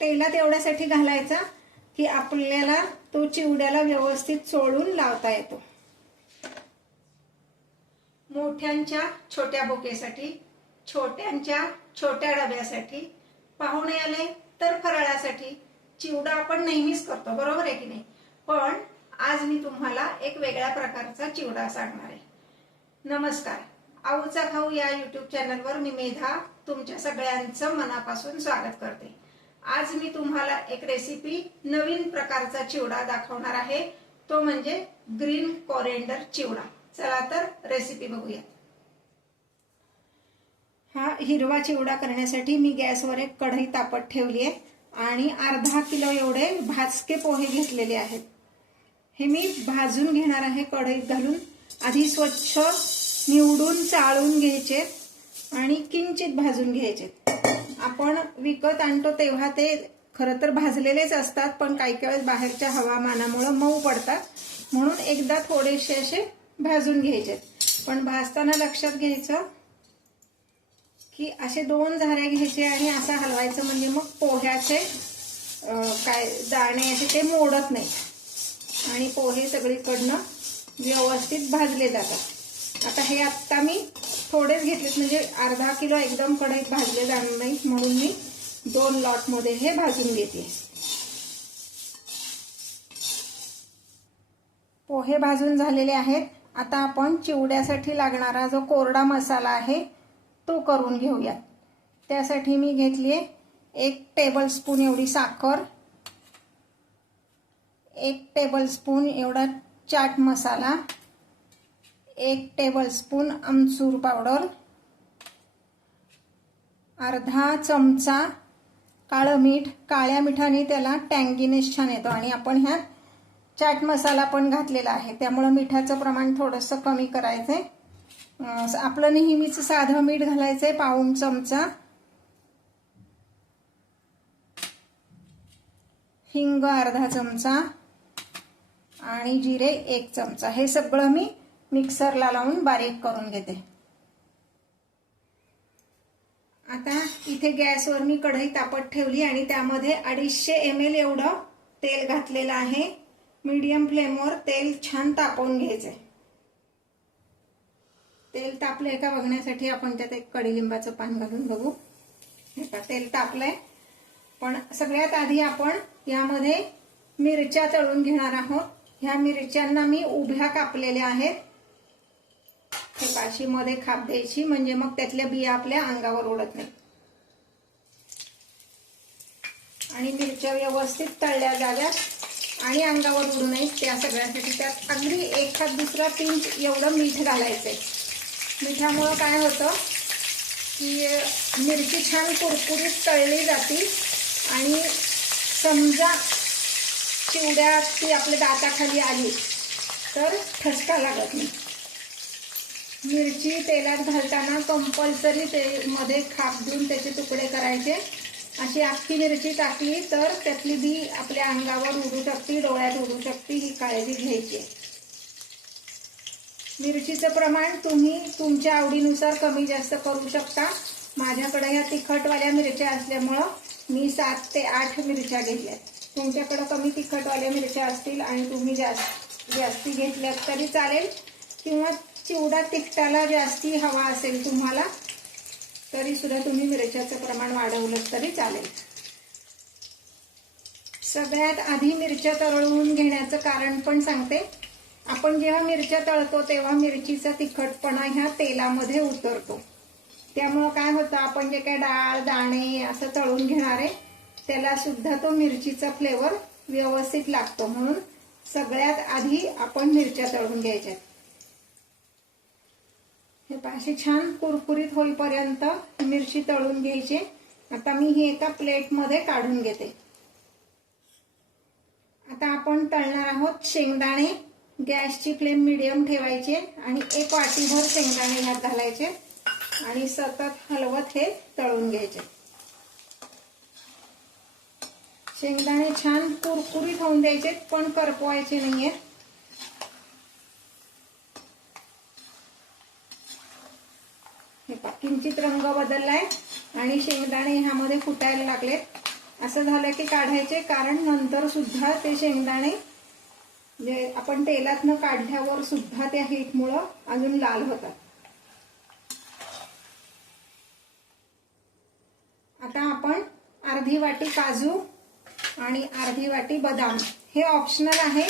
तेलात एवढ्यासाठी घालायचा की आपल्याला तो चिवड्याला व्यवस्थित चोळून लावता येतो। मोठ्यांच्या छोट्या बुकेसाठी, छोट्यांच्या छोट्या डब्यासाठी, पाहुणे आले तर फराळासाठी चिवडा आपण नेहमीच करतो, बरोबर आहे की नाही? पण आज मी तुम्हाला एक वेगळ्या प्रकारचा चिवडा सांगणार आहे। नमस्कार, आऊचा खाऊ या YouTube चॅनलवर मी मेधा तुमच्या सगळ्यांचं मनापासून स्वागत करते। आज मी तुम्हाला एक रेसिपी, नवीन प्रकारचा चिवडा दाखवणार आहे, तो म्हणजे ग्रीन कोरिएंडर चिवडा। चला तर रेसिपी बघूया। हा हिरवा चिवडा करण्यासाठी मी गॅसवर एक कढई तापत ठेवली आहे आणि अर्धा किलो एवढे भाजके पोहे घेतलेले आहेत। हे मी भाजून घेणार आहे कढईत घालून। आधी स्वच्छ निवडून चाळून घ्यायचे आणि किंचित भाजून घ्यायचे। आपण विकत आणतो तेव्हा ते खरं तर भाजलेलेच असतात, पण काही वेळेस बाहेरच्या हवामानामुळे मऊ पडतात, म्हणून एकदा थोडेसे असे भाजून घ्यायचे। पण भाजताना लक्षात घ्यायचं की असे दोन झाऱ्या घ्यायचे आणि असं हलवायचं, म्हणजे मग पोह्याचे काय दाणे असे ते मोडत नाही आणि पोहे सगळीकडनं व्यवस्थित भाजले जातात। आता हे आत्ता मी थोडेच घेतलेत, म्हणजे अर्धा किलो एकदम कढईत भाजले जाणार नाही, म्हणून मी 2 लॉट मध्ये हे भाजून घेते। पोहे भाजून झालेले आहेत। आता आपण चिवड्यासाठी लागणारा जो कोरडा मसाला आहे तो करून घेऊया। त्यासाठी मी घेतली 1 टेबलस्पून एवढी साखर, 1 टेबलस्पून एवढा चाट मसाला, 1 टेबलस्पून आमचूर पावडर, अर्धा चमचा काळं मीठ। काळ्या मिठाने त्याला टँगीनेस छान येतो आणि आपण ह्यात चाट मसाला पण घातलेला आहे, त्यामुळे मिठाचं प्रमाण थोडंसं कमी करायचंय। आपलं नेहमीच साधं मीठ घालायचंय पाऊण चमचा, हिंग अर्धा चमचा आणि जिरे 1 चमचा। हे सगळं मी मिक्सरला लावून बारीक करून घेते। आता इथे गॅसवर मी कढई तापत ठेवली आणि त्यामध्ये 250 ml एवढं तेल घातलेलं आहे। मीडियम फ्लेमवर तेल छान तापवून घ्यायचंय। तेल तापलंय का बघण्यासाठी आपण त्यात एक कडीलिंबाचं पान घालून बघू। हे का तेल तापलंय, पण सगळ्यात आधी आपण यामध्ये मिरच्या तळून घेणार आहोत। ह्या मिरच्यांना मी उभ्या कापलेल्या आहेत। हे पाशी मध्ये खाप द्यायची, म्हणजे मग त्यातल्या बिया आपल्या अंगावर उडत नाही आणि मिरच्या व्यवस्थित तळल्या जाव्यात आणि अंगावर उडू नयेत, त्या सगळ्यासाठी त्यात अगदी एखाद दुसरा पिंच एवढं मीठ घालायचंय। मिठामुळे काय होतं की मिरची छान कुरकुरीत तळली जाते आणि समजा चिवड्यात ती आपल्या दाताखाली आली तर ठसका लागत नाही। मिरची तेलात घालताना कंपल्सरी ते मध्ये खाप देऊन त्याचे तुकडे करायचे। अशी अख्खी मिरची टाकली तर त्यातली बी आपल्या अंगावर उडू शकते, डोळ्यात उडू शकते, ही काळजी घ्यायची। मिरचीचं प्रमाण तुम्ही तुमच्या आवडीनुसार कमी जास्त करू शकता। माझ्याकडे ह्या तिखटवाल्या मिरच्या असल्यामुळं मी 7 ते 8 मिरच्या घेतल्या। तुमच्याकडे कमी तिखटवाल्या मिरच्या असतील आणि तुम्ही जास्ती घेतल्या तरी चालेल, किंवा चिवडा तिखटाला जास्ती हवा असेल तुम्हाला तरी सुद्धा तुम्ही मिरच्याचं प्रमाण वाढवलं तरी चालेल। सगळ्यात आधी मिरच्या तळून घेण्याचं कारण पण सांगते। आपण जेव्हा मिरच्या तळतो तेव्हा मिरचीचा तिखटपणा ह्या तेलामध्ये उतरतो, त्यामुळे काय होतं, आपण जे काय डाळ दाणे असं तळून घेणार आहे त्याला सुद्धा तो मिरचीचा फ्लेवर व्यवस्थित लागतो, म्हणून सगळ्यात आधी आपण मिरच्या तळून घ्यायच्या। हे पाशी छान कुरकुरीत होईपर्यंत मिरची तळून घ्यायची। आता मी ही एका प्लेटमध्ये काढून घेते। आता आपण तळणार आहोत शेंगदाणे। गॅसची फ्लेम मीडियम ठेवायची आणि 1 वाटीभर शेंगदाणे ह्यात घालायचे आणि सतत हलवत हे तळून घ्यायचे। शेंगदाणे छान कुरकुरीत होऊन द्यायचे, पण करपवायचे नाहीये। हे किंचित रंग बदललाय आणि शेंगदाणे ह्यामध्ये फुटायला लागलेत। असं झालं की काढायचे, कारण नंतर सुद्धा ते शेंगदाणे जे आपण तेलातनं काढल्यावर सुद्धा त्या हीटमुळं अजून लाल होतात. आता आपण अर्धी वाटी काजू आणि अर्धी वाटी बदाम, हे ऑप्शनल आहे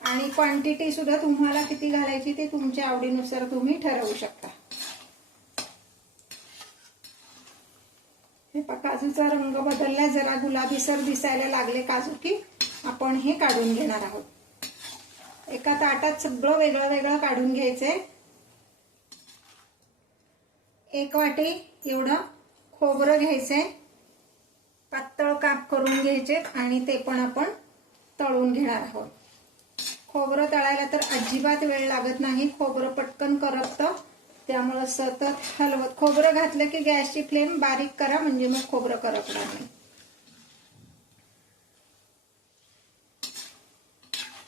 आणि क्वांटिटी सुद्धा तुम्हाला किती घालायची ते तुमच्या आवडीनुसार तुम्ही ठरवू शकता. हे काजूचा रंग बदलला, जरा गुलाबीसर दिसायला लागले काजू की आपण हे काढून घेणार आहोत. एका ताटात सगळं वेगळं वेगळं काढून घ्यायचंय. 1 वाटी एवढं खोबरं घ्यायचंय, पातळ काप करून घ्यायचे आणि ते पण आपण तळून घेणार आहोत. खोबरं तळायला तर अजिबात वेळ लागत नाही, खोबरं पटकन करपतं, त्यामुळे सतत हलवत. खोबरं घातलं की गॅसची फ्लेम बारीक करा, म्हणजे मग खोबरं करपणार नाही.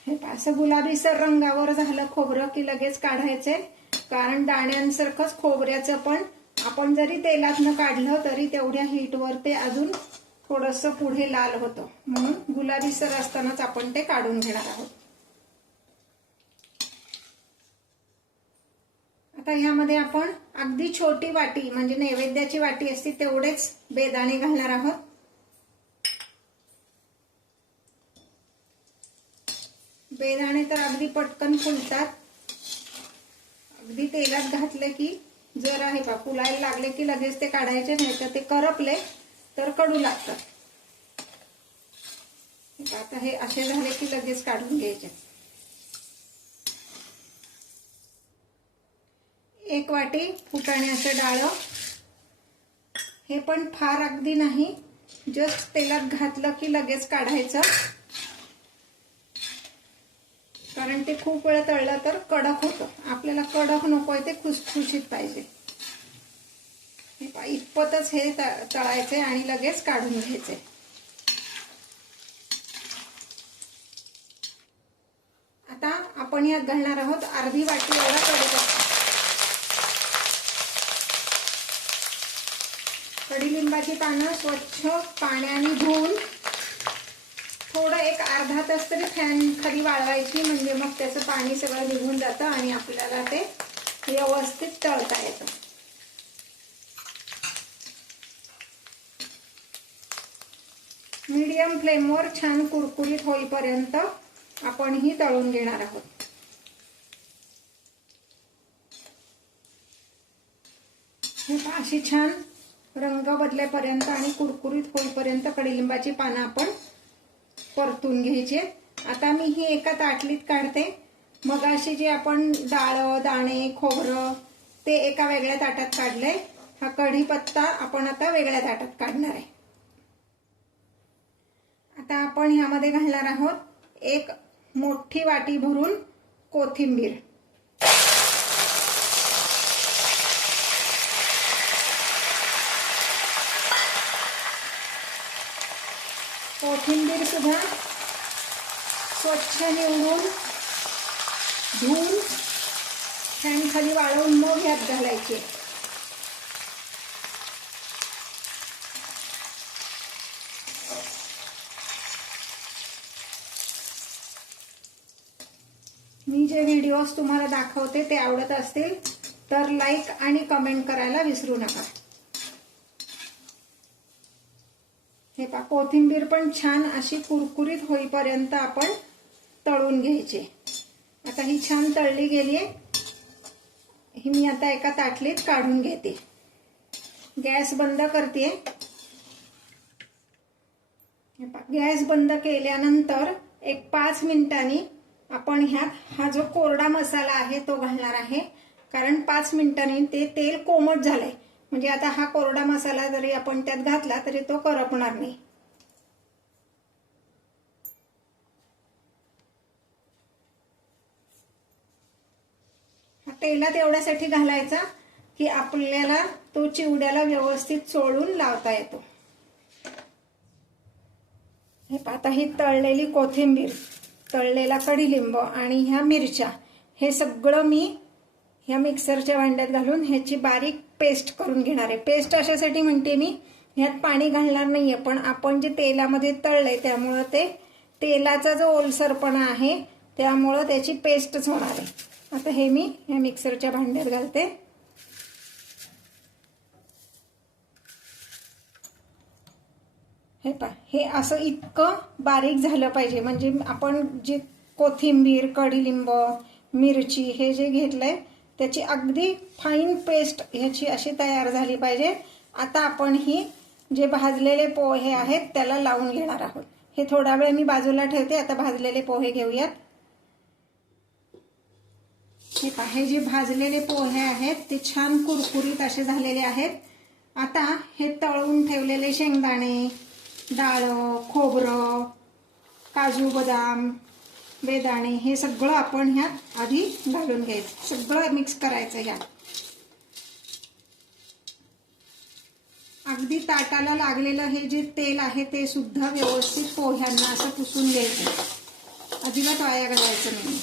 हे असं गुलाबीसर रंगावर झालं खोबरं की लगेच काढायचे, कारण दाण्यांसारखंच खोबऱ्याचं पण आपण जरी तेलातनं काढलं तरी तेवढ्या हीटवर ते अजून थोडंसं पुढे लाल होतं, म्हणून गुलाबीसर असतानाच आपण ते काढून घेणार आहोत. आता ह्यामध्ये आपण अगदी छोटी वाटी, म्हणजे नैवेद्याची वाटी असते तेवढेच बेदाणे घालणार आहोत. बेदाणे तर अगदी पटकन फुलतात, अगदी तेलात घातले की जर आहे बा फुलायला लागले की लगेच ते काढायचे, नाही तर ते करपले तर कडू लागतात. आता हे असे झाले की लगेच काढून घ्यायचे. 1 वाटी फुटाण्याचं डाळ, हे पण फार अगदी नाही, जस्ट तेलात घातलं की लगेच काढायचं, कारण ते खूप वेळ तळलं तर कडक होतं. आपल्याला कडक नकोय, ते खुसखुशीत पाहिजे. इतपतच हे तळायचे आणि लगेच काढून घ्यायचे. आता आपण यात घालणार आहोत अर्धी वाटी एवढा कढीपत्ता. कडीलिंबाची पानं स्वच्छ पाण्याने धुवून थोडं एक अर्धा तास तरी फॅन खाली वाळवायची, म्हणजे मग त्याचं पाणी सगळं निघून जातं आणि आपल्याला ते व्यवस्थित तळता येतं. मीडियम फ्लेमवर छान कुरकुरीत होईपर्यंत आपण ही तळून घेणार आहोत. अशी छान रंग बदलेपर्यंत आणि कुरकुरीत होईपर्यंत कडीलिंबाची पानं आपण परतून घ्यायची. आता मी ही एका ताटलीत काढते. मग अशी जी आपण डाळ, दाणे, खोबरं ते एका वेगळ्या ताटात काढले, हा कढीपत्ता आपण आता वेगळ्या ताटात काढणार आहे. आता आपण ह्यामध्ये घालणार आहोत 1 मोठी वाटी भरून कोथिंबीर. कोथिंबीर सुद्धा स्वच्छ निवडून धुवून फॅन खाली वाळवून मग ह्यात घालायची. मी जे व्हिडिओज तुम्हाला दाखवते ते आवडत असतील तर लाईक आणि कमेंट करायला विसरू नका. हे पहा, कोथिंबीर पण छान अशी कुरकुरीत होईपर्यंत आपण तळून घ्यायची. आता ही छान तळली गेली आहे. ही मी आता एका ताटलीत काढून घेते. गॅस बंद करते. गॅस बंद केल्यानंतर एक 5 मिनिटांनी आपण ह्यात हा जो कोरडा मसाला आहे तो घालणार आहे, कारण 5 मिनिटांनी ते तेल कोमट झालंय. म्हणजे आता हा कोरडा मसाला जरी आपण त्यात घातला तरी तो करपणार नाही. तेलात एवढ्यासाठी घालायचा की आपल्याला तो चिवड्याला व्यवस्थित चोळून लावता येतो. हे आता ही तळलेली कोथिंबीर, तळलेला कडीलिंब आणि ह्या मिरच्या, हे सगळं मी ह्या मिक्सरच्या भांड्यात घालून ह्याची बारीक पेस्ट करून घेणार आहे. पेस्ट अशासाठी म्हणते मी, ह्यात पाणी घालणार नाहीये, पण आपण जे तेलामध्ये तळलंय त्यामुळं ते तेलाचा जो ओलसरपणा आहे त्यामुळं त्याची पेस्टच होणार आहे. आता हे मी या मिक्सरच्या भांड्यात घालते. हे पहा, हे असं इतकं बारीक झालं पाहिजे, म्हणजे आपण जे कोथिंबीर, कडीलिंब, मिरची हे जे घेतलंय त्याची अगदी फाईन पेस्ट ह्याची अशी तयार झाली पाहिजे. आता आपण ही जे भाजलेले पोहे आहेत त्याला लावून घेणार आहोत. हे थोडा वेळ मी बाजूला ठेवते. आता भाजलेले पोहे घेऊयात. हे पहा, हे जे भाजलेले पोहे आहेत ते छान कुरकुरीत असे झालेले आहेत. आता हे तळून ठेवलेले शेंगदाणे, डाळ, खोबरं, काजू, बदाम, बेदाणे हे सगळं आपण ह्यात आधी घालून घ्यायचं. सगळं मिक्स करायचं. ह्यात अगदी ताटाला लागलेलं हे जे तेल आहे ते सुद्धा व्यवस्थित पोह्यांना असं पुसून घ्यायचं. अजिबात वाया घालायचं नाही.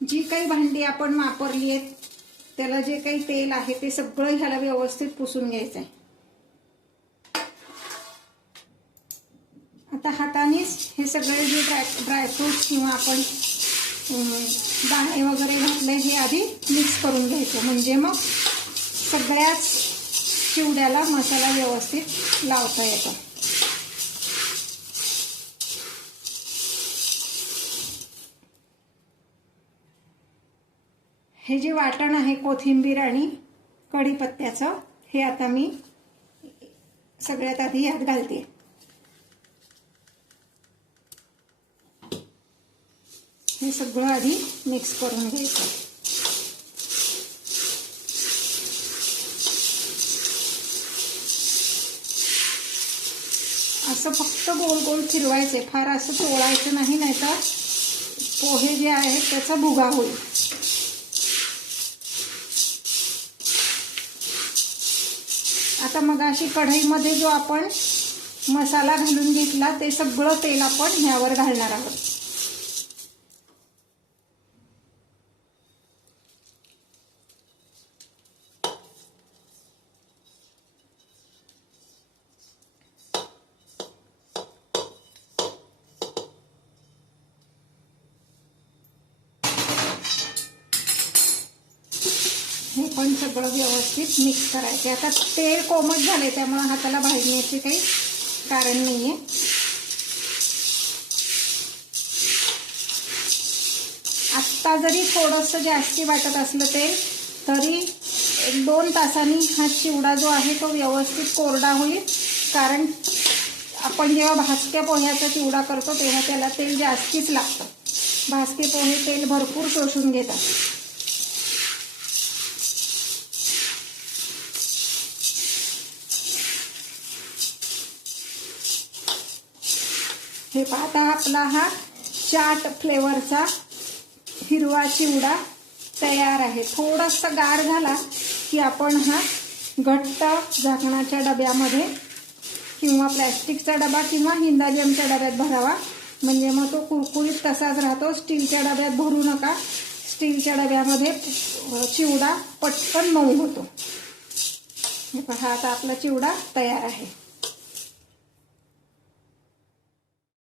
जी काही भांडी आपण वापरली आहेत त्याला जे काही तेल आहे ते सगळं ह्याला व्यवस्थित पुसून घ्यायचं आहे. आता हातानेच हे सगळे जे ड्रायफ्रूट्स किंवा आपण दाणे वगैरे घातले हे आधी मिक्स करून घ्यायचं, म्हणजे मग सगळ्याच चिवड्याला मसाला व्यवस्थित लावता येतो. हे जे वाटण आहे कोथिंबीर आणि कढीपत्त्याचं हे आता मी सगळ्यात आधी यात घालते. हे सगळं आधी मिक्स करून घ्यायचं. असं फक्त गोल गोल फिरवायचे, फार असं चोळायचं नाही, नाहीतर पोहे जे आहेत त्याचा भुगा होईल. आता मगाशी कढईमध्ये जो आपण मसाला घालून घेतला ते सगळं तेल आपण ह्यावर घालणार आहोत. हे पण सगळं व्यवस्थित मिक्स करायचे. आता तेल कोमट झाले त्यामुळे हाताला भाजण्याचे काही कारण नाहीये. आत्ता जरी थोडंसं जास्ती वाटत असलं तेल तरी 1-2 तासांनी हा चिवडा जो आहे तो व्यवस्थित कोरडा होईल, कारण आपण जेव्हा भाजक्या पोह्याचा चिवडा करतो तेव्हा त्याला तेल जास्तीच लागतं. भाजके पोहे तेल भरपूर शोषून घेतात. हे पाहता आपला हा चाट फ्लेवरचा हिरवा चिवडा तयार आहे. थोडासा गार झाला की आपण हा घट्ट झाकणाच्या डब्यामध्ये किंवा प्लॅस्टिकचा डबा किंवा हिंदाजमच्या डब्यात भरावा, म्हणजे मग तो कुरकुरीत तसाच राहतो. स्टीलच्या डब्यात भरू नका. स्टीलच्या डब्यामध्ये चिवडा पटकन मऊ होतो. हे पहा, आता आपला चिवडा तयार आहे.